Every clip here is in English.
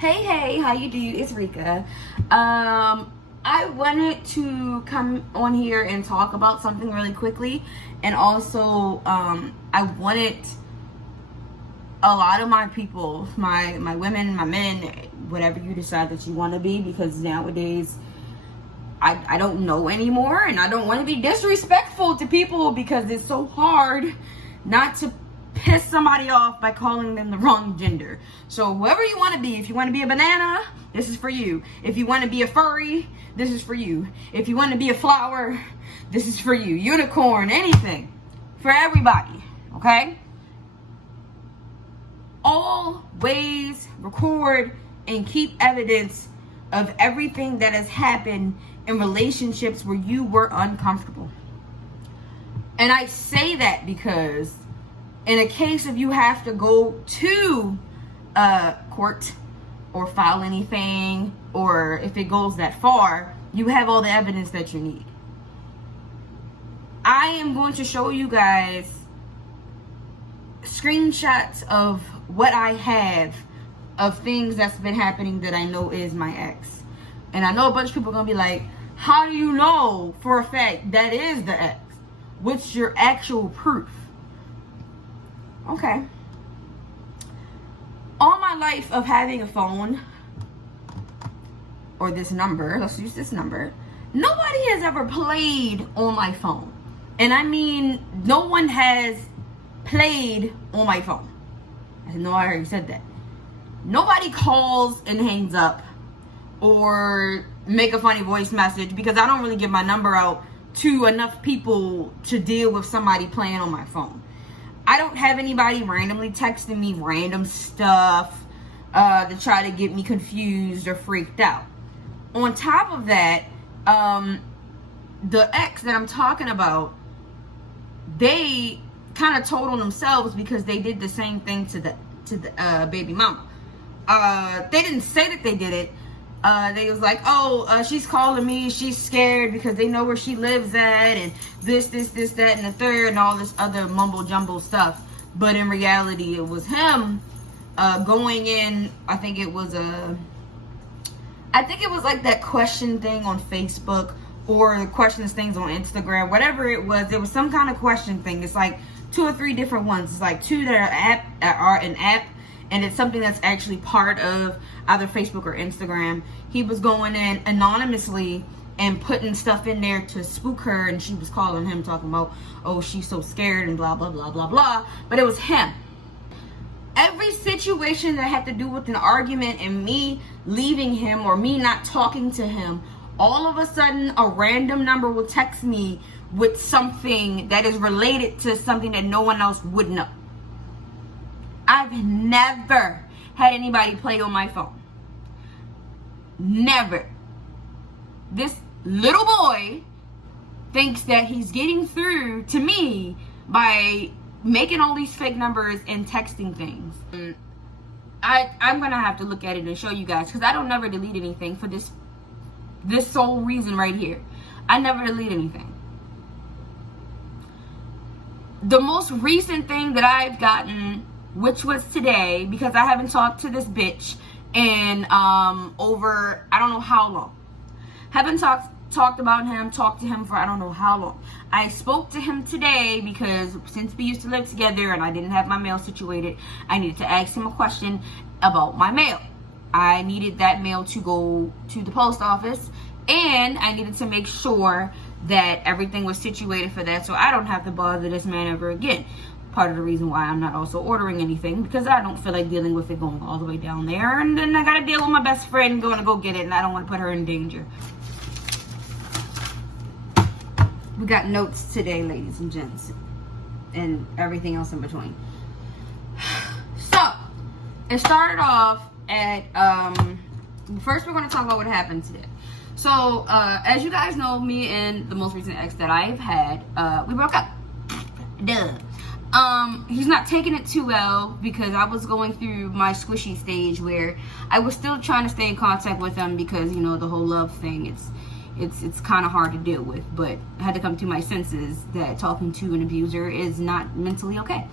Hey, how you do? It's Rika. I wanted to come on here and talk about something really quickly, and also I wanted a lot of my people, my women, my men, whatever you decide that you want to be, because nowadays I don't know anymore, and I don't want to be disrespectful to people because it's so hard not to piss somebody off by calling them the wrong gender. So whoever you want to be, if you want to be a banana, this is for you. If you want to be a furry, this is for you. If you want to be a flower, this is for you. Unicorn, anything, for everybody, okay? Always record and keep evidence of everything that has happened in relationships where you were uncomfortable. And I say that because in a case if you have to go to court or file anything, or if it goes that far, you have all the evidence that you need. I am going to show you guys screenshots of what I have of things that's been happening that I know is my ex. And I know a bunch of people are going to be like, how do you know for a fact that is the ex? What's your actual proof? Okay. All my life of having a phone, or this number, let's use this number, nobody has ever played on my phone. And I mean, no one has played on my phone. I know I already said that. Nobody calls and hangs up or make a funny voice message, because I don't really give my number out to enough people to deal with somebody playing on my phone. I don't have anybody randomly texting me random stuff to try to get me confused or freaked out. On top of that, the ex that I'm talking about, they kind of told on themselves because they did the same thing to the baby mama. They didn't say that they did it. They was like, she's calling me, she's scared because they know where she lives at, and this, that, and the third, and all this other mumble jumble stuff. But in reality, it was him going in. I think it was like that question thing on Facebook, or the questions things on Instagram, whatever it was. There was some kind of question thing. It's like 2 or 3 different ones. It's like 2 that are an app, and it's something that's actually part of either Facebook or Instagram. He was going in anonymously and putting stuff in there to spook her, and she was calling him, talking about, oh, she's so scared and blah, blah, blah, blah, blah. But it was him. Every situation that had to do with an argument and me leaving him or me not talking to him, all of a sudden a random number will text me with something that is related to something that no one else would know. I've never had anybody play on my phone. Never. This little boy thinks that he's getting through to me by making all these fake numbers and texting things. I'm gonna have to look at it and show you guys, because I don't never delete anything for this sole reason right here. I never delete anything. The most recent thing that I've gotten, which was today, because I haven't talked to this bitch in over I don't know how long. Haven't talked to him for I don't know how long. I spoke to him today because since we used to live together and I didn't have my mail situated, I needed to ask him a question about my mail. I needed that mail to go to the post office, and I needed to make sure that everything was situated for that, so I don't have to bother this man ever again. Part of the reason why I'm not also ordering anything, because I don't feel like dealing with it going all the way down there, and then I gotta deal with my best friend going to go get it, and I don't want to put her in danger. We got notes today, ladies and gents, and everything else in between. So it started off at first we're going to talk about what happened today. So as you guys know, me and the most recent ex that I've had, we broke up. Duh. He's not taking it too well, because I was going through my squishy stage where I was still trying to stay in contact with him, because you know, the whole love thing, it's kind of hard to deal with. But I had to come to my senses that talking to an abuser is not mentally okay.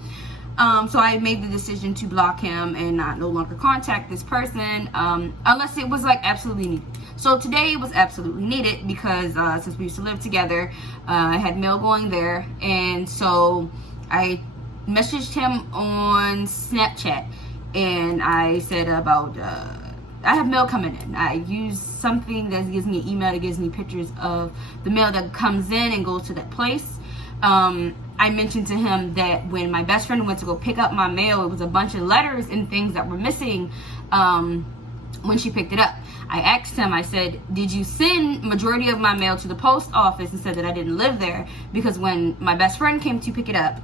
So I made the decision to block him and not no longer contact this person unless it was like absolutely needed. So today it was absolutely needed because since we used to live together, I had mail going there, and so I messaged him on Snapchat and I said about I have mail coming in. I use something that gives me an email that gives me pictures of the mail that comes in and goes to that place. I mentioned to him that when my best friend went to go pick up my mail, it was a bunch of letters and things that were missing when she picked it up. I asked him, I said, did you send majority of my mail to the post office, and said that I didn't live there, because when my best friend came to pick it up,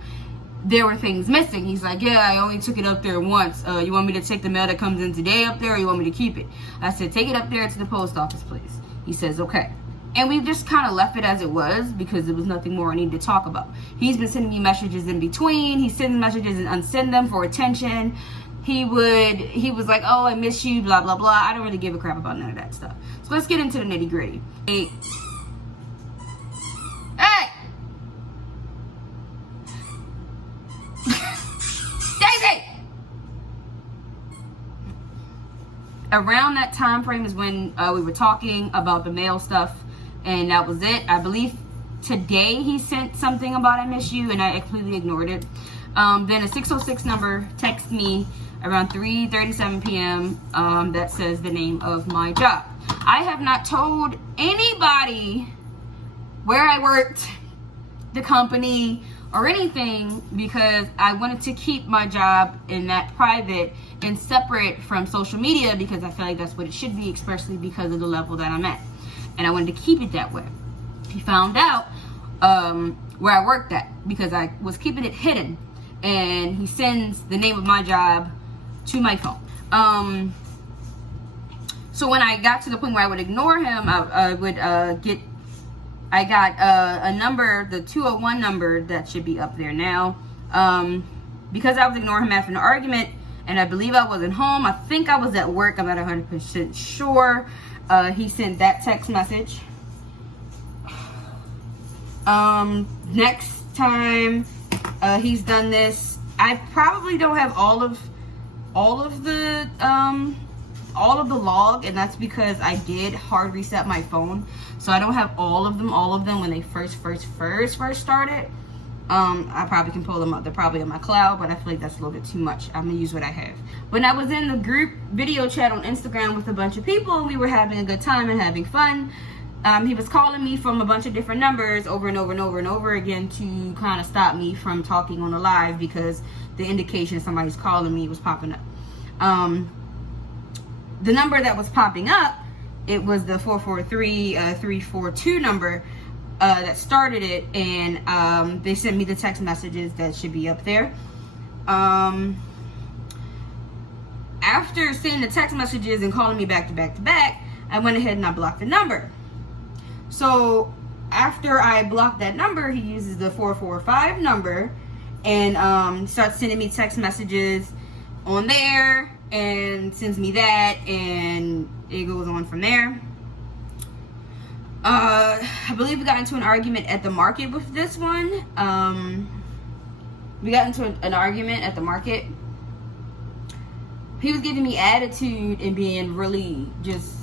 there were things missing. He's like, yeah, I only took it up there once. You want me to take the mail that comes in today up there, or you want me to keep it? I said, take it up there to the post office, please. He says, okay. And we just kind of left it as it was because there was nothing more I needed to talk about. He's been sending me messages in between. He sends messages and unsend them for attention. He was like, oh, I miss you, blah, blah, blah. I don't really give a crap about none of that stuff. So let's get into the nitty gritty. Hey! Daisy! Around that time frame is when we were talking about the mail stuff, and that was it. I believe today he sent something about I miss you, and I completely ignored it. Then a 606 number texted me around 3:37 p.m. That says the name of my job. I have not told anybody where I worked, the company, or anything, because I wanted to keep my job in that private and separate from social media, because I feel like that's what it should be, especially because of the level that I'm at. And I wanted to keep it that way. He found out where I worked at because I was keeping it hidden, and he sends the name of my job to my phone. So when I got to the point where I would ignore him, I got a number, the 201 number that should be up there now. Because I was ignoring him after an argument, and I believe I wasn't home. I think I was at work. I'm not 100% sure. He sent that text message. Next time he's done this, I probably don't have all of the log, and that's because I did hard reset my phone, so I don't have all of them when they first started. I probably can pull them up. They're probably on my cloud, but I feel like that's a little bit too much. I'm gonna use what I have. When I was in the group video chat on Instagram with a bunch of people, and we were having a good time and having fun, he was calling me from a bunch of different numbers over and over and over and over again to kind of stop me from talking on the live, because the indication somebody's calling me was popping up. The number that was popping up, it was the 443-342 number that started it, and they sent me the text messages that should be up there. After seeing the text messages and calling me back to back to back, I went ahead and I blocked the number. So after I blocked that number, he uses the 445 number and starts sending me text messages on there, and sends me that, and it goes on from there. I believe we got into an argument at the market with this one. We got into an argument at the market. He was giving me attitude and being really just,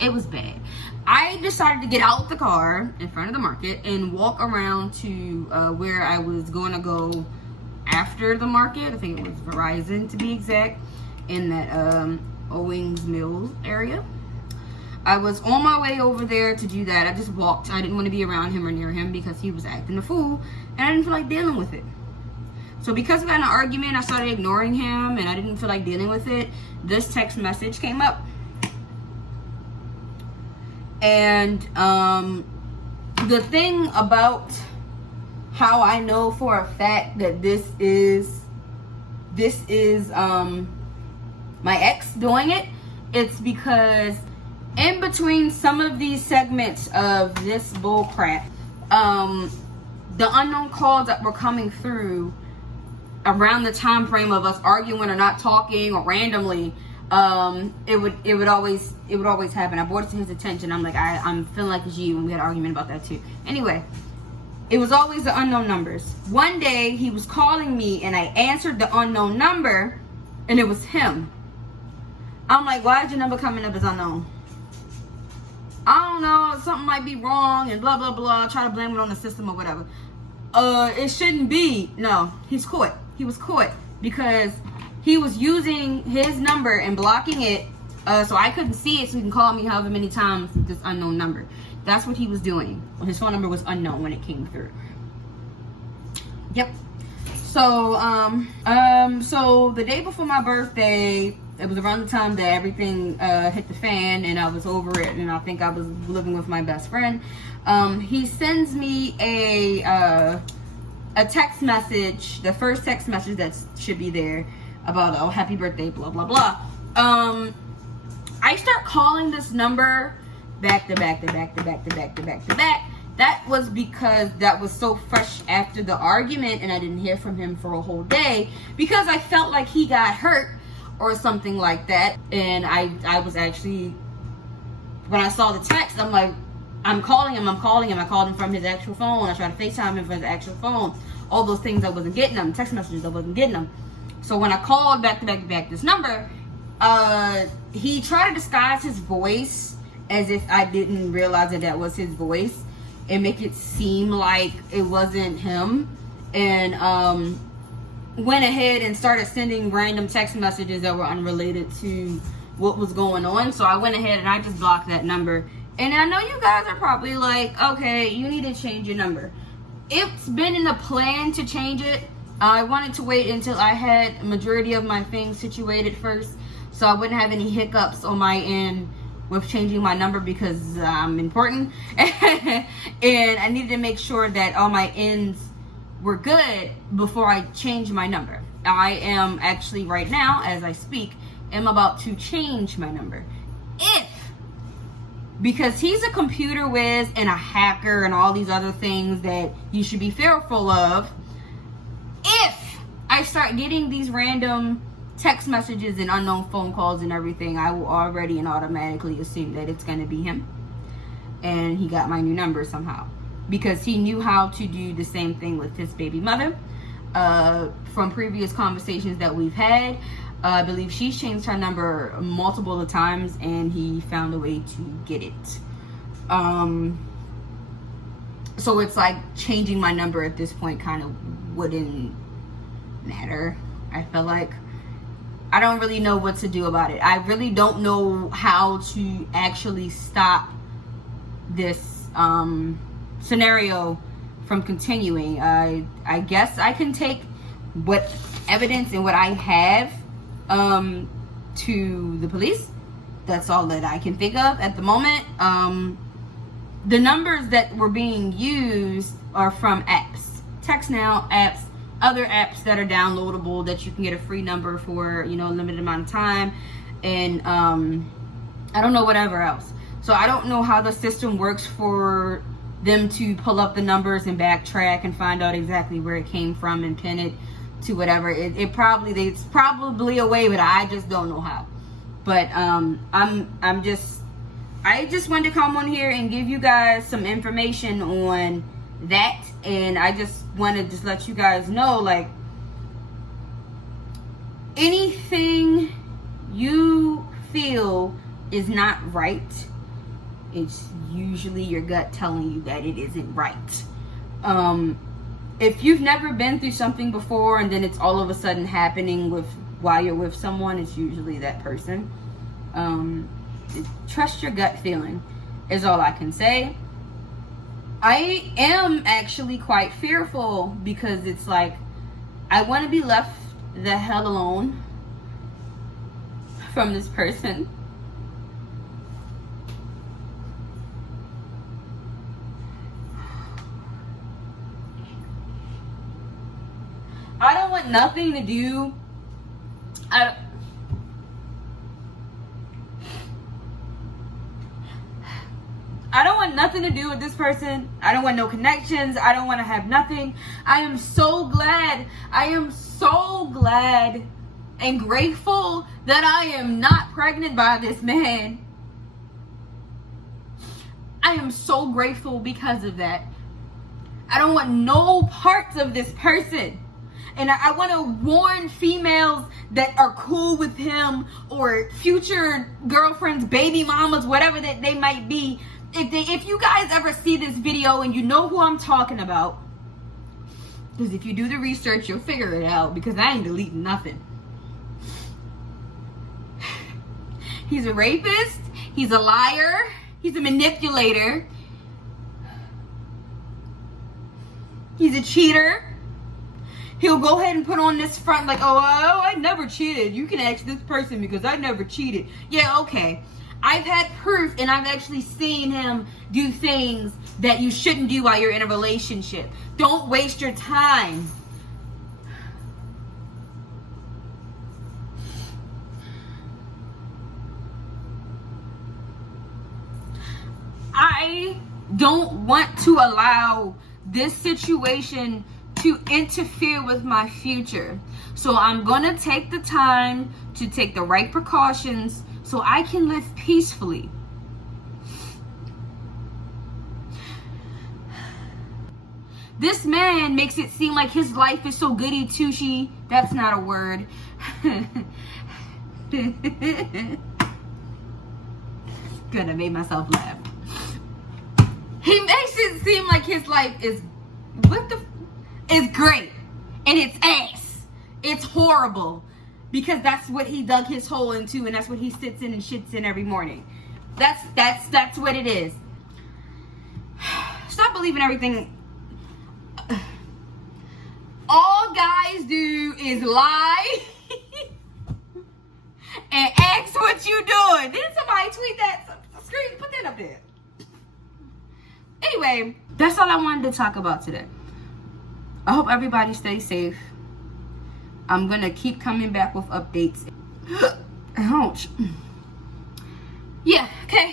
it was bad. I decided to get out the car in front of the market and walk around to where I was going to go after the market. I think it was Verizon to be exact, in that Owings Mills area. I was on my way over there to do that. I just walked. I didn't want to be around him or near him because he was acting a fool, and I didn't feel like dealing with it. So because we got in an argument, I started ignoring him, and I didn't feel like dealing with it. This text message came up, and the thing about how I know for a fact that this is my ex doing it, it's because in between some of these segments of this bull crap, the unknown calls that were coming through around the time frame of us arguing or not talking or randomly, it would always happen. I brought it to his attention. I'm like, I'm feeling like it's you, and we had an argument about that too. Anyway, it was always the unknown numbers. One day he was calling me and I answered the unknown number and it was him. I'm like, why is your number coming up as unknown? I don't know, something might be wrong and blah, blah, blah. Try to blame it on the system or whatever. It shouldn't be. No, he's caught. He was caught because he was using his number and blocking it so I couldn't see it so he can call me however many times with this unknown number. That's what he was doing. His phone number was unknown when it came through. Yep. So, so the day before my birthday, it was around the time that everything hit the fan and I was over it, and I think I was living with my best friend. He sends me a text message, the first text message that should be there about, oh, happy birthday, blah, blah, blah. I start calling this number back to back to back to back to back to back to back. That was because that was so fresh after the argument and I didn't hear from him for a whole day because I felt like he got hurt or something like that. And I was actually, when I saw the text, I'm like, I'm calling him. I called him from his actual phone. I tried to FaceTime him from his actual phone. All those things I wasn't getting them. Text messages I wasn't getting them. So when I called back to back to back this number, he tried to disguise his voice as if I didn't realize that was his voice and make it seem like it wasn't him, and went ahead and started sending random text messages that were unrelated to what was going on. So I went ahead and I just blocked that number. And I know you guys are probably like, okay, you need to change your number. It's been in the plan to change it. I wanted to wait until I had a majority of my things situated first so I wouldn't have any hiccups on my end with changing my number because I'm important. And I needed to make sure that all my ends were good before I change my number. I am actually right now, as I speak, am about to change my number. Because he's a computer whiz and a hacker and all these other things that you should be fearful of. If I start getting these random text messages and unknown phone calls and everything, I will already and automatically assume that it's going to be him. And he got my new number somehow. Because he knew how to do the same thing with his baby mother. From previous conversations that we've had, I believe she's changed her number multiple times and he found a way to get it. So it's like changing my number at this point kind of wouldn't matter. I feel like I don't really know what to do about it. I really don't know how to actually stop this scenario from continuing. I guess I can take what evidence and what I have to the police. That's all that I can think of at the moment. The numbers that were being used are from apps, TextNow apps, other apps that are downloadable that you can get a free number for, a limited amount of time, and I don't know whatever else. So I don't know how the system works for them to pull up the numbers and backtrack and find out exactly where it came from and pin it to whatever. It's probably a way, but I just don't know how. But I just wanted to come on here and give you guys some information on that, and I just want to just let you guys know, like, anything you feel is not right, it's usually your gut telling you that it isn't right. If you've never been through something before and then it's all of a sudden happening while you're with someone, it's usually that person. Trust your gut feeling is all I can say. I am actually quite fearful because it's like I want to be left the hell alone from this person. I don't want nothing to do. I don't want nothing to do with this person. I don't want no connections. I don't want to have nothing. I am so glad and grateful that I am not pregnant by this man. I am so grateful because of that. I don't want no parts of this person. And I want to warn females that are cool with him, or future girlfriends, baby mamas, whatever that they might be. If you guys ever see this video and you know who I'm talking about, because if you do the research, you'll figure it out, because I ain't deleting nothing. He's a rapist. He's a liar. He's a manipulator. He's a cheater. He'll go ahead and put on this front like, oh, I never cheated. You can ask this person because I never cheated. Yeah, okay. I've had proof, and I've actually seen him do things that you shouldn't do while you're in a relationship. Don't waste your time. I don't want to allow this situation to interfere with my future. So I'm gonna take the time to take the right precautions so I can live peacefully. This man makes it seem like his life is so goody two-shoe. That's not a word. Good, I made myself laugh. He makes it seem like his life is great, and it's ass. It's horrible, because that's what he dug his hole into, and that's what he sits in and shits in every morning. That's what it is. Stop believing everything. All guys do is lie and ask what you doing. Didn't somebody tweet that? Screen, put that up there. Anyway, that's all I wanted to talk about today. I hope everybody stays safe. I'm gonna keep coming back with updates. Ouch. Yeah, okay.